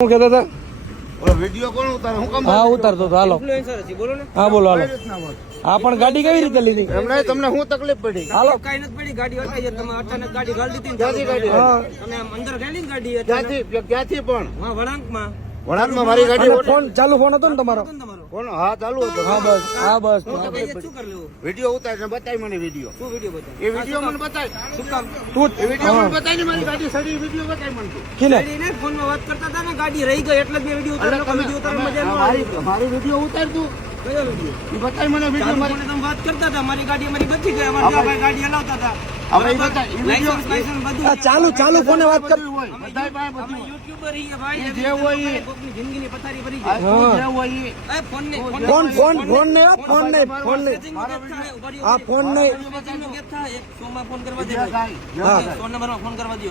શું કહેતા હતા? વિડિયો કોણ ઉતારે? હું કામ હા ઉતારતો હતો. હાલો બોલો ને. હા બોલો હાલો. હા પણ ગાડી કેવી રીતે લીધી? એમને તમને શું તકલીફ પડી? હાલો કઈ નથી પડી, ગાડી અટકાઈ છે. તમે અચાનક ગાડી ગાળી દીધી ને ક્યાંથી ગાડી? હા તમે આમ અંદર ગાડી ને ગાડી ક્યાંથી પણ વળાંકમાં વળાંકમાં મારી ગાડી ફોન ચાલુ ફોન હતો ને તમારો? તમારો કોણ? હા ચાલુ હતો. હા બસ હા બસ શું કરી લેવું? વિડિયો ઉતાર બતાવી મને વિડિયો. શું વિડીયો બતાવ? એ વિડિયો મને બતાવી. શું કામ? તું એ વિડિયો મને બતાવી મારી ગાડી સડી વિડિયો બતાવી મને તું. કિને ગાડીને ફોનમાં વાત કરતા હતા ને, ગાડી રહી ગઈ એટલે જ મેં વિડીયો ઉતાર્યો. તમે વિડીયો ઉતારવા મજા ન આવી. મારી વિડિયો ઉતાર તું. કયો વિડીયો? એ બતાવી મને વિડિયો મારી. તમે વાત કરતા હતા, મારી ગાડી અમારી બચી ગઈ. અમારા ભાઈ ગાડી હલાવતા હતા. હવે એ બતાવી. એ વિડિયો લાયસન્સ બધું. આ ચાલુ ફોને વાત કર. હોય બધાય પાસે બધું અમે હોય. યુટ્યુબર છીએ ભાઈ. જે હોય એ. કોકની જિંદગીની પથારી ભરી આ જાય. તું જે હોય એ. એ ફોન ને ફોન નહીં આ ફોન નહીં. ફોન કરવા દે જે ભાઈ. થાય. ફોન નંબરમાં ફોન કરવા દો.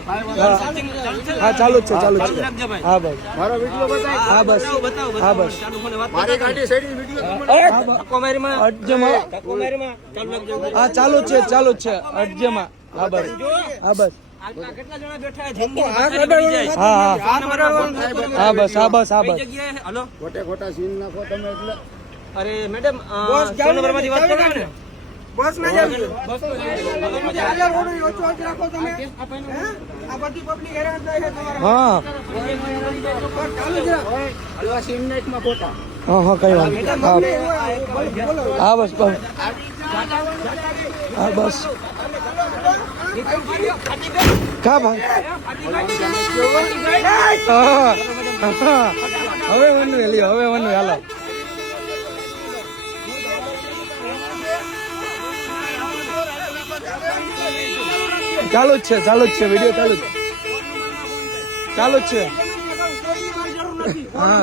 હા ચાલુ જ છે ચાલુ જ છે. રાખજે ભાઈ. હા બસ મારો વિડિયો બતાવી. હા બસ બતાવો હા બસ. ચાલુ ફોને વાત મારી ગાડી સડી વિડિયો તમને કોમેરીમાં અડજેમાં કોમેરીમાં ચાલુ રાખજો. હા ચાલુ જ છે અડજેમાં. હા બસ હા બસ આ કેટલા જણા બેઠા છે? જિંદગીની પથારી ભરી જાય. હા હા ફોન નંબરમાં ફોન હા બસ હા બસ હા કઈ બસ. જગ્યાએ? હલો. ખોટા સીન નાખો તમે એટલે અરે મેડમ ફોન નંબરમાંથી વાત કરો ને. બસ ના જાવ. બસ ચાલે રોડ ઓછો જ રાખો તમે. આ બધી પબ્લિક હેરાન થાય છે તમારા. હા ચાલુ જ રાખો. હલવા સીન નાખમાં ખોટા. હા હા કઈ વાત નહીં. હા હા બસ બસ હા બસ કા ભાઈ હા હવે વનવે લ્યો હવે વનવે હાલો. ચાલુ જ છે વિડીયો ચાલુ જ છે. હા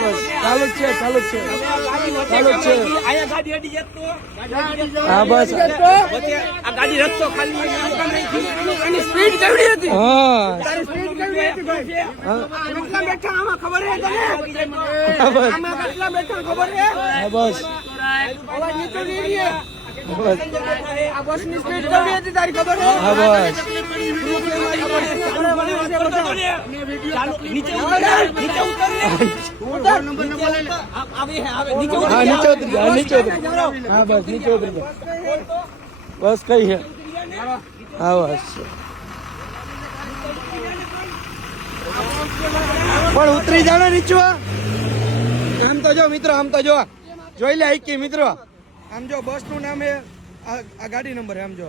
બસ ચાલુ જ છે આયા ગાડી અડી જતો. હા બસ આ ગાડી રસ્તો ખાલી એની સ્પીડ કેવડી હતી? હા સ્પીડ કેવી હતી ભાઈ? કેટલા બેઠા આમાં ખબર છે તને? હા બસ આમાં કેટલા બેઠા ખબર છે? હા બસ અવાજ નીચે લઈ લે. બસ આ બસની સ્પીડ કેવડી હતી તારી ખબર છે? હા બસ નીચે ઉતર લે. હા નીચે ઉતરી જાઓ હા બસ નીચે ઉતરી જાઓ બસ કઈ છે હા બસ પણ ઉતરી જાઓ ને નીચે. આમ તો જો મિત્રો આમ તો જોઈ લે આઈ મિત્રો આમ જો બસ નું નામ છે, આ ગાડી નંબર આમ જો